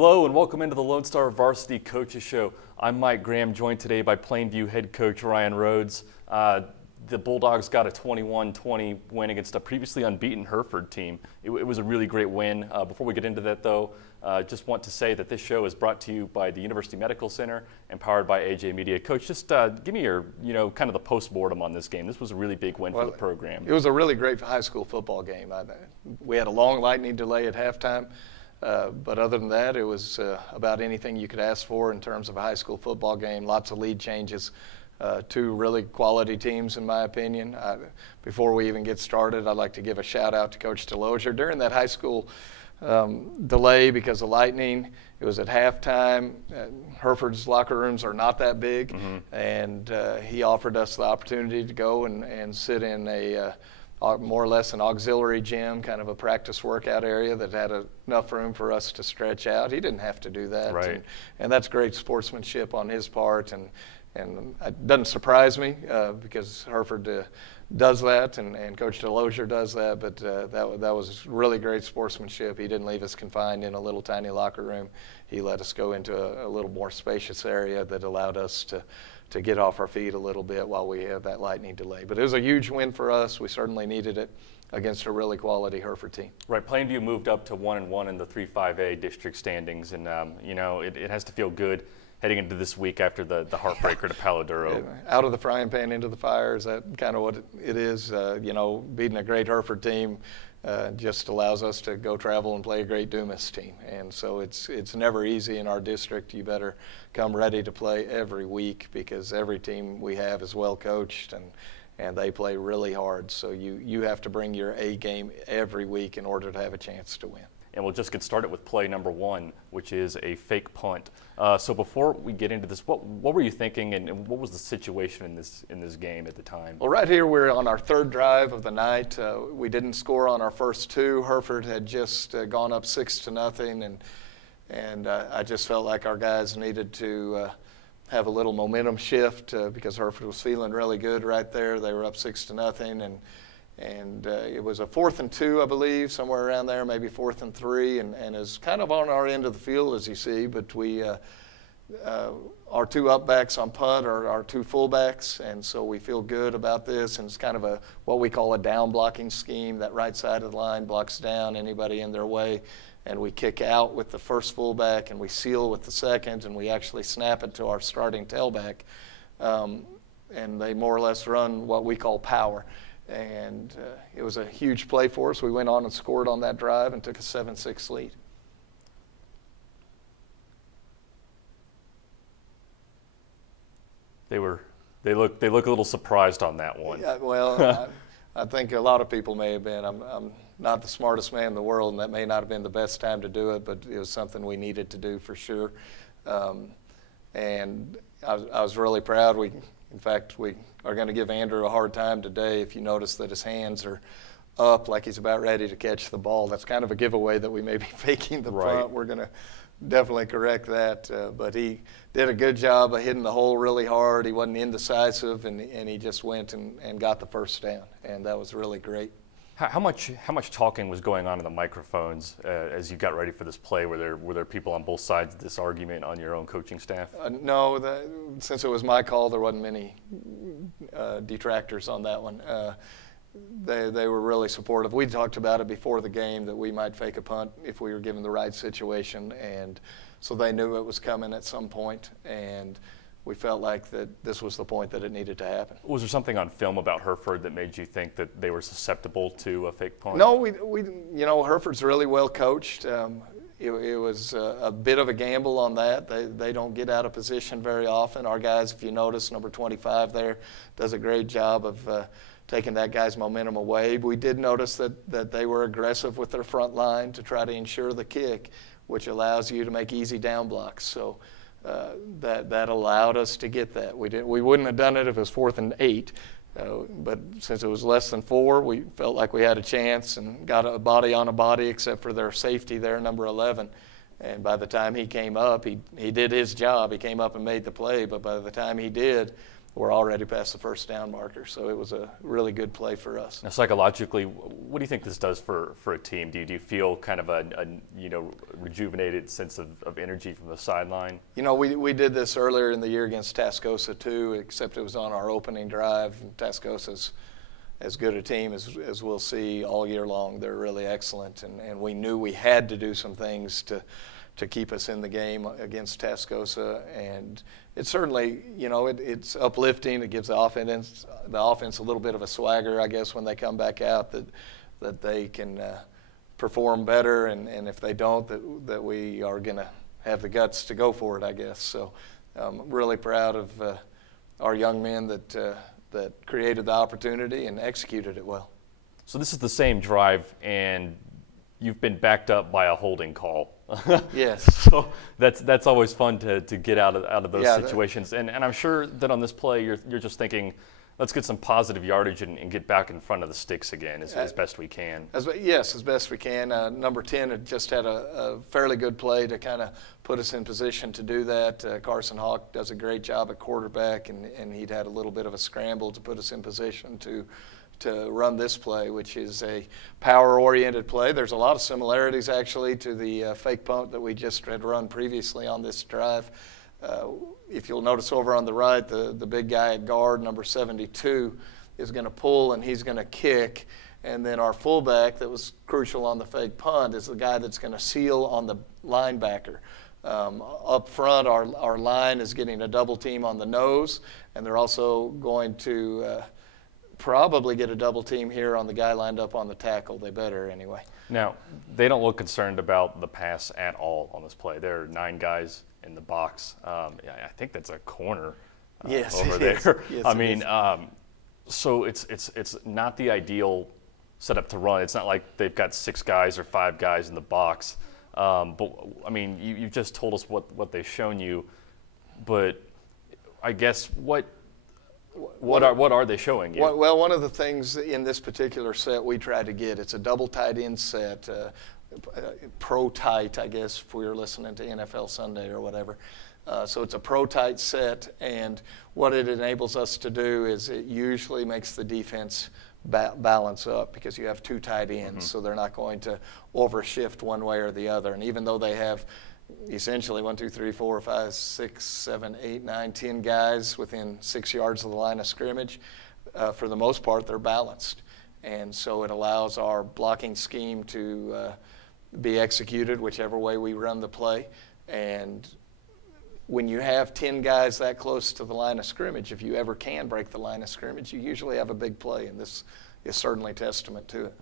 Hello and welcome into the Lone Star Varsity Coaches Show. I'm Mike Graham, joined today by Plainview head coach Ryan Rhoades. The Bulldogs got a 21-20 win against a previously unbeaten Hereford team. It was a really great win. Before we get into that though, just want to say that this show is brought to you by the University Medical Center and powered by AJ Media. Coach, just give me your, kind of the post-mortem on this game. This was a really big win for the program. It was a really great high school football game. We had a long lightning delay at halftime. But other than that, it was about anything you could ask for in terms of a high school football game. Lots of lead changes, two really quality teams in my opinion. Before we even get started, I'd like to give a shout out to Coach Delosier. During that high school delay because of lightning, it was at halftime. Hereford's locker rooms are not that big, and he offered us the opportunity to go and sit in a more or less an auxiliary gym, kind of a practice workout area that had enough room for us to stretch out. He didn't have to do that. Right. And that's great sportsmanship on his part. And it doesn't surprise me because Hereford does that and Coach Delosier does that. But that was really great sportsmanship. He didn't leave us confined in a little tiny locker room. He let us go into a little more spacious area that allowed us to get off our feet a little bit while we had that lightning delay. But it was a huge win for us. We certainly needed it against a really quality Hereford team. Right, Plainview moved up to 1-1 in the 3-5A district standings, and it has to feel good heading into this week after the heartbreaker to Palo Duro. Out of the frying pan into the fire, is that kind of what it is? Beating a great Hereford team just allows us to go travel and play a great Dumas team. And so it's never easy in our district. You better come ready to play every week because every team we have is well coached and they play really hard. So you have to bring your A game every week in order to have a chance to win. And we'll just get started with play number one, which is a fake punt. So before we get into this, what were you thinking, and what was the situation in this game at the time? Well, right here we're on our third drive of the night. We didn't score on our first two. Hereford had just gone up 6-0, and I just felt like our guys needed to have a little momentum shift because Hereford was feeling really good right there. They were up 6-0, and it was a 4th and 2, I believe, somewhere around there, maybe 4th and 3, and it's kind of on our end of the field, as you see. But we, our two upbacks on punt are our two fullbacks, and so we feel good about this. And it's kind of what we call a down blocking scheme. That right side of the line blocks down anybody in their way, and we kick out with the first fullback, and we seal with the second, and we actually snap it to our starting tailback, and they more or less run what we call power. And it was a huge play for us. We went on and scored on that drive and took a 7-6 lead. They look a little surprised on that one. Yeah, well, I think a lot of people may have been. I'm not the smartest man in the world, and that may not have been the best time to do it, but it was something we needed to do for sure. And I was really proud. In fact, we are going to give Andrew a hard time today. If you notice that his hands are up like he's about ready to catch the ball, that's kind of a giveaway that we may be faking the punt. We're going to definitely correct that. But he did a good job of hitting the hole really hard. He wasn't indecisive, and he just went and got the first down, and that was really great. How much talking was going on in the microphones as you got ready for this play? Were there people on both sides of this argument on your own coaching staff? No, since it was my call, there wasn't many detractors on that one. They were really supportive. We talked about it before the game that we might fake a punt if we were given the right situation, and so they knew it was coming at some point, and we felt like that this was the point that it needed to happen. Was there something on film about Hereford that made you think that they were susceptible to a fake punt? No, Hereford's really well coached. It was a bit of a gamble on that. They don't get out of position very often. Our guys, if you notice, number 25 there, does a great job of taking that guy's momentum away. We did notice that they were aggressive with their front line to try to ensure the kick, which allows you to make easy down blocks. So that allowed us to get that. We wouldn't have done it if it was 4th and 8, but since it was less than 4, we felt like we had a chance and got a body on a body, except for their safety there, number 11. And by the time he came up, he did his job. He came up and made the play, but by the time he did, we're already past the first down marker. So it was a really good play for us. Now, psychologically, what do you think this does for a team? Do you feel kind of a rejuvenated sense of energy from the sideline? We did this earlier in the year against Tascosa too, except it was on our opening drive. And Tascosa's as good a team as we'll see all year long. They're really excellent, and we knew we had to do some things to keep us in the game against Tascosa, and it's certainly, it's uplifting. It gives the offense a little bit of a swagger, I guess, when they come back out, that they can perform better, and if they don't, that we are going to have the guts to go for it, I guess. So I'm really proud of our young men that created the opportunity and executed it well. So this is the same drive, and you've been backed up by a holding call. Yes. So that's always fun to get out of those situations. And I'm sure that on this play you're just thinking, let's get some positive yardage and get back in front of the sticks again as best we can. Yes, as best we can. Number 10 had just had a fairly good play to kind of put us in position to do that. Carson Hawk does a great job at quarterback, and he'd had a little bit of a scramble to put us in position to run this play, which is a power-oriented play. There's a lot of similarities, actually, to the fake punt that we just had run previously on this drive. If you'll notice over on the right, the big guy at guard, number 72, is going to pull and he's going to kick. And then our fullback that was crucial on the fake punt is the guy that's going to seal on the linebacker. Up front, our line is getting a double team on the nose, and they're also going to probably get a double team here on the guy lined up on the tackle. They better anyway. Now, they don't look concerned about the pass at all on this play. There are 9 guys in the box. I think that's a corner over there. Yes, I mean, so it's not the ideal setup to run. It's not like they've got 6 guys or 5 guys in the box. But I mean, you just told us what they've shown you. But I guess what are they showing you? Well, one of the things in this particular set we tried to get, it's a double tight end set. Pro tight, I guess, if we were listening to NFL Sunday or whatever. So it's a pro tight set, and what it enables us to do is it usually makes the defense balance up because you have 2 tight ends, so they're not going to overshift one way or the other. And even though they have essentially 1, 2, 3, 4, 5, 6, 7, 8, 9, 10 guys within 6 yards of the line of scrimmage, for the most part, they're balanced. And so it allows our blocking scheme to be executed whichever way we run the play. And when you have 10 guys that close to the line of scrimmage, if you ever can break the line of scrimmage, you usually have a big play, and this is certainly testament to it.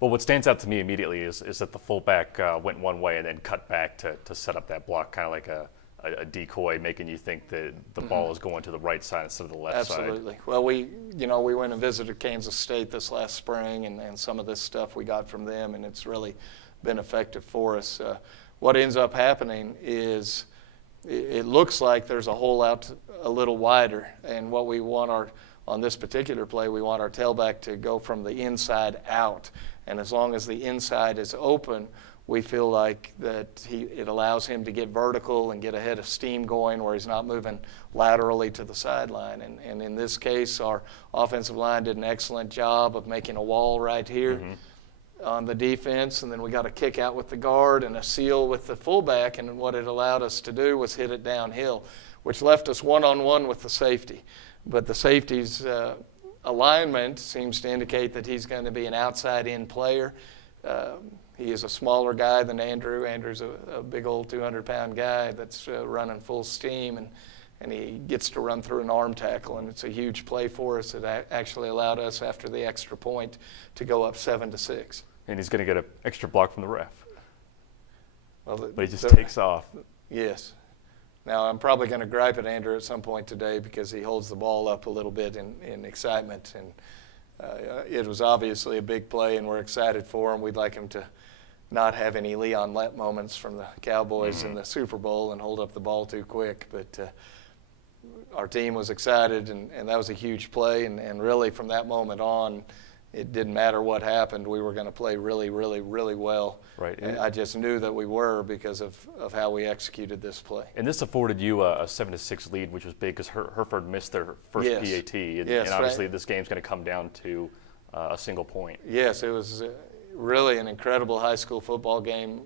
Well, what stands out to me immediately is that the fullback went one way and then cut back to set up that block, kind of like a decoy, making you think that the ball is going to the right side instead of the left side. Absolutely. Well, we went and visited Kansas State this last spring, and some of this stuff we got from them, and it's really been effective for us. What ends up happening is it looks like there's a hole out a little wider, and what we want on this particular play, we want our tailback to go from the inside out. And as long as the inside is open, we feel like that it allows him to get vertical and get a head of steam going where he's not moving laterally to the sideline. And in this case, our offensive line did an excellent job of making a wall right here on the defense, and then we got a kick out with the guard and a seal with the fullback, and what it allowed us to do was hit it downhill, which left us one-on-one with the safety. But the safety's alignment seems to indicate that he's going to be an outside-in player. He is a smaller guy than Andrew. Andrew's a big old 200-pound guy that's running full steam, and he gets to run through an arm tackle, and it's a huge play for us. It actually allowed us, after the extra point, to go up 7-6. And he's going to get an extra block from the ref. Well, but he just takes off. Yes. Now, I'm probably going to gripe at Andrew at some point today because he holds the ball up a little bit in excitement. And it was obviously a big play, and we're excited for him. We'd like him to not have any Leon Lett moments from the Cowboys in the Super Bowl and hold up the ball too quick. But our team was excited, and that was a huge play. And really, from that moment on, it didn't matter what happened. We were going to play really, really, really well. Right. And I just knew that we were because of how we executed this play. And this afforded you a 7-6 lead, which was big because Hereford missed their first PAT. And obviously this game's going to come down to a single point. Yes, it was really an incredible high school football game.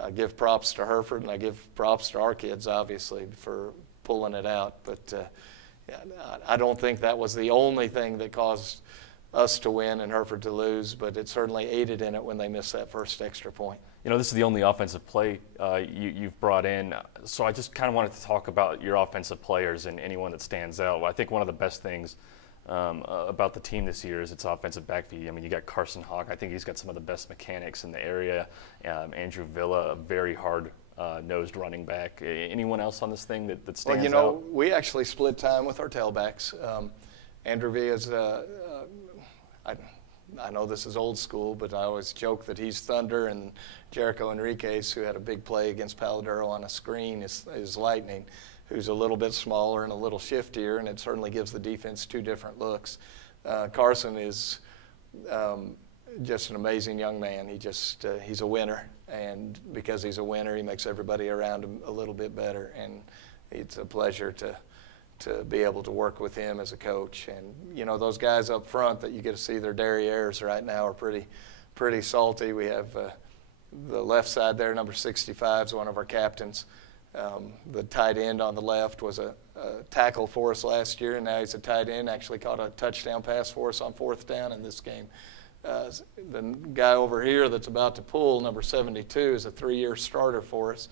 I give props to Hereford, and I give props to our kids, obviously, for pulling it out. But I don't think that was the only thing that caused us to win and Hereford to lose, but it certainly aided in it when they missed that first extra point. You know, this is the only offensive play you've brought in, so I just kind of wanted to talk about your offensive players and anyone that stands out. I think one of the best things about the team this year is its offensive backfield. I mean, you got Carson Hawk. I think he's got some of the best mechanics in the area. Andrew Villa, a very hard-nosed running back. Anyone else on this thing that stands out? Well, you know, we actually split time with our tailbacks. Andrew Villa's, I know this is old school, but I always joke that he's thunder, and Jericho Enriquez, who had a big play against Paladuro on a screen, is lightning, who's a little bit smaller and a little shiftier, and it certainly gives the defense two different looks. Carson is just an amazing young man. He's a winner, and because he's a winner, he makes everybody around him a little bit better, and it's a pleasure to be able to work with him as a coach. And, you know, those guys up front that you get to see their derrieres right now are pretty salty. We have the left side there, number 65 is one of our captains. The tight end on the left was a tackle for us last year, and now he's a tight end, actually caught a touchdown pass for us on 4th down in this game. The guy over here that's about to pull, number 72, is a 3-year starter for us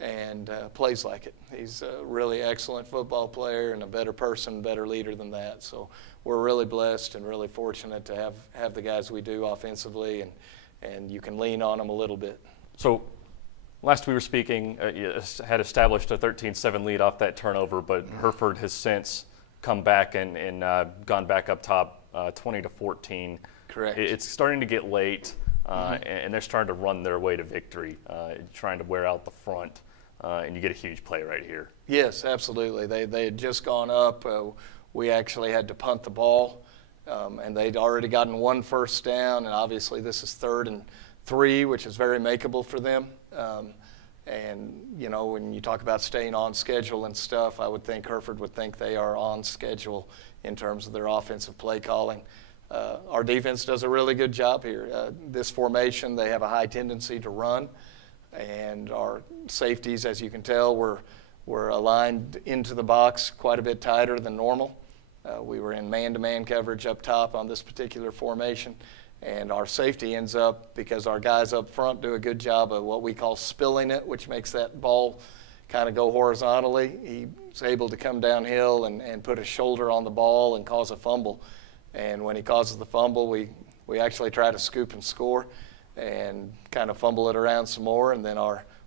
and plays like it. He's a really excellent football player and a better person, better leader than that. So we're really blessed and really fortunate to have the guys we do offensively, and you can lean on them a little bit. So last we were speaking, you had established a 13-7 lead off that turnover, but Hereford has since come back and gone back up top 20-14. Correct. It's starting to get late, and they're starting to run their way to victory, trying to wear out the front, and you get a huge play right here. Yes, absolutely. They had just gone up. We actually had to punt the ball, and they'd already gotten 1 first down, and obviously this is 3rd and 3, which is very makeable for them. And, you know, when you talk about staying on schedule and stuff, I would think Hereford would think they are on schedule in terms of their offensive play calling. Our defense does a really good job here. This formation, they have a high tendency to run, and our safeties, as you can tell, were aligned into the box quite a bit tighter than normal. We were in man-to-man coverage up top on this particular formation, and our safety ends up, because our guys up front do a good job of what we call spilling it, which makes that ball kind of go horizontally. He's able to come downhill and put his shoulder on the ball and cause a fumble. And when he causes the fumble, we actually try to scoop and score and kind of fumble it around some more. And then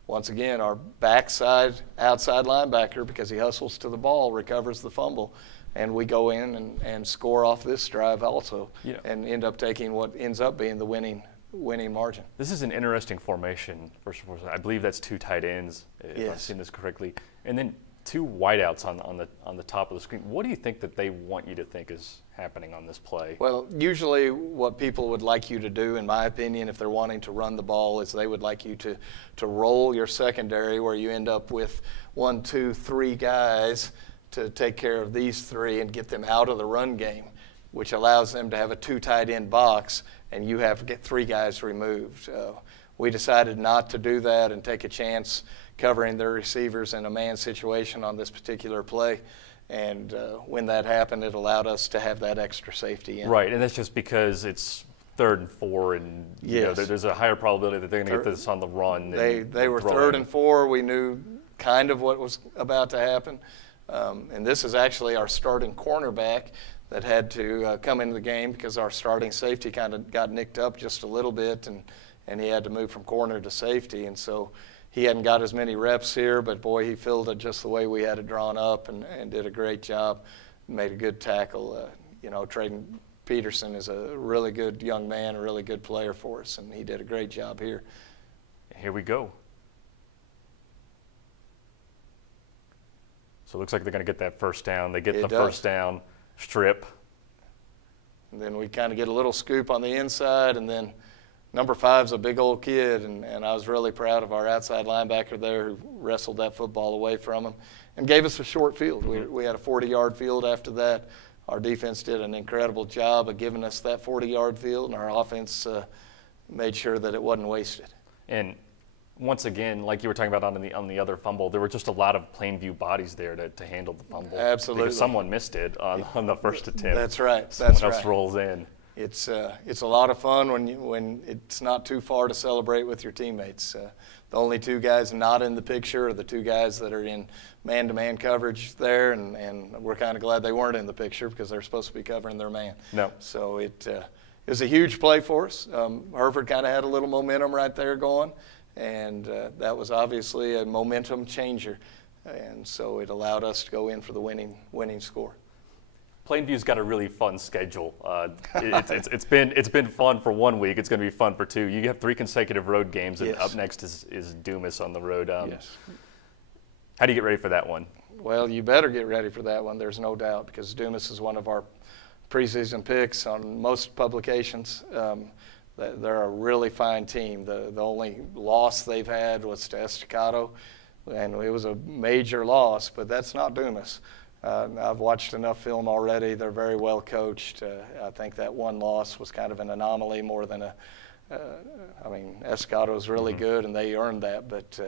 once again, our backside outside linebacker, because he hustles to the ball, recovers the fumble. And we go in and score off this drive also, and end up taking what ends up being the winning margin. This is an interesting formation. First of all, I believe that's 2 tight ends, if I've seen this correctly. And then 2 wideouts on the top of the screen. What do you think that they want you to think is happening on this play? Well, usually what people would like you to do, in my opinion, if they're wanting to run the ball, is they would like you to roll your secondary, where you end up with 1, 2, 3 guys to take care of these 3 and get them out of the run game, which allows them to have a 2 tight end box, and you have to get 3 guys removed. We decided not to do that and take a chance covering their receivers in a man situation on this particular play. And when that happened, it allowed us to have that extra safety in. Right, and that's just because it's 3rd and 4, and you know, there's a higher probability that they're going to get this on the run. They were 3rd and 4. We knew kind of what was about to happen. And this is actually our starting cornerback that had to come into the game because our starting safety kind of got nicked up just a little bit, and he had to move from corner to safety. And so he hadn't got as many reps here, but boy, he filled it just the way we had it drawn up and did a great job, made a good tackle. You know, Traden Peterson is a really good young man, a really good player for us, and he did a great job here. Here we go. So it looks like they're going to get that first down. They get the first down, strip. And then we kind of get a little scoop on the inside, and then number 5's a big old kid, and I was really proud of our outside linebacker there who wrestled that football away from him and gave us a short field. We had a 40-yard field after that. Our defense did an incredible job of giving us that 40-yard field, and our offense made sure that it wasn't wasted. And once again, like you were talking about on the other fumble, there were just a lot of Plainview bodies there to handle the fumble. Absolutely. Because someone missed it on the first attempt. That's right. Someone else rolls in. It's a lot of fun when it's not too far to celebrate with your teammates. The only 2 guys not in the picture are the 2 guys that are in man-to-man coverage there, and we're kind of glad they weren't in the picture because they're supposed to be covering their man. No. So it was a huge play for us. Hereford kind of had a little momentum right there going, and that was obviously a momentum changer, and so it allowed us to go in for the winning score. Plainview's got a really fun schedule. It's been fun for 1 week. It's going to be fun for 2. You have 3 consecutive road games, and yes. Up next is Dumas on the road. Yes. How do you get ready for that one? Well, you better get ready for that one. There's no doubt, because Dumas is one of our preseason picks on most publications. They're a really fine team. The only loss they've had was to Estacado, and it was a major loss, but that's not Dumas. I've watched enough film already. They're very well coached. I think that one loss was kind of an anomaly more than Estacado is really good, and they earned that, but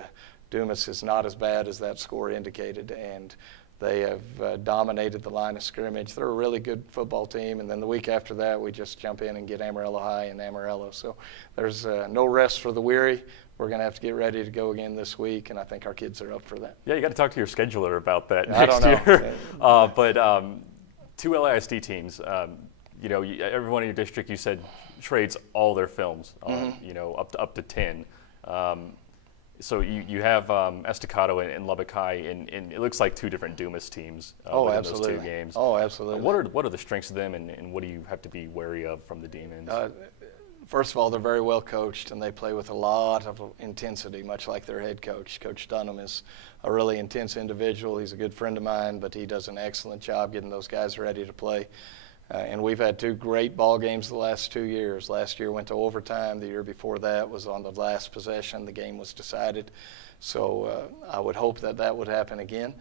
Dumas is not as bad as that score indicated, and they have dominated the line of scrimmage. They're a really good football team, and then the week after that, we just jump in and get Amarillo High and Amarillo. So there's no rest for the weary. We're going to have to get ready to go again this week, and I think our kids are up for that. Yeah, you got to talk to your scheduler about that I next don't know. year. But 2 LISD teams, everyone in your district, you said, trades all their films, up to 10. So you have Estacado and Lubbock High, and it looks like 2 different Dumas teams within absolutely. those 2 games. Oh, absolutely. What are the strengths of them, and what do you have to be wary of from the Demons? First of all, they're very well coached, and they play with a lot of intensity, much like their head coach. Coach Dunham is a really intense individual. He's a good friend of mine, but he does an excellent job getting those guys ready to play. And we've had 2 great ball games the last 2 years. Last year went to overtime. The year before that was on the last possession. The game was decided. So I would hope that would happen again.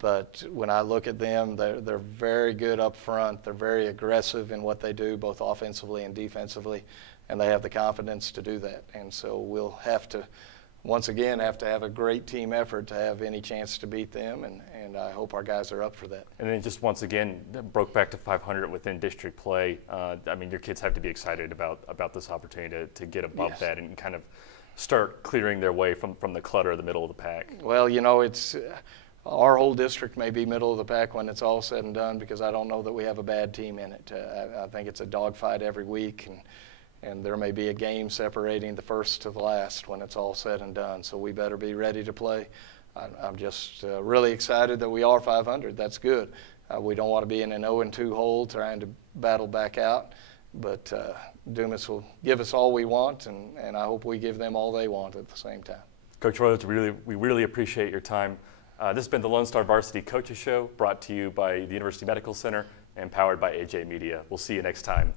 But when I look at them, they're very good up front. They're very aggressive in what they do, both offensively and defensively, and they have the confidence to do that. And so we'll have to, once again, have a great team effort to have any chance to beat them, and I hope our guys are up for that. And then just once again, broke back to 500 within district play. Your kids have to be excited about this opportunity to get above Yes. that and kind of start clearing their way from the clutter of the middle of the pack. Well, it's our whole district may be middle of the pack when it's all said and done, because I don't know that we have a bad team in it. I think it's a dogfight every week, and there may be a game separating the first to the last when it's all said and done. So we better be ready to play. I'm just really excited that we are 500. That's good. We don't want to be in an 0-2 hole trying to battle back out, but Dumas will give us all we want, and I hope we give them all they want at the same time. Coach Rhoades, we really appreciate your time. This has been the Lone Star Varsity Coaches Show, brought to you by the University Medical Center and powered by AJ Media. We'll see you next time.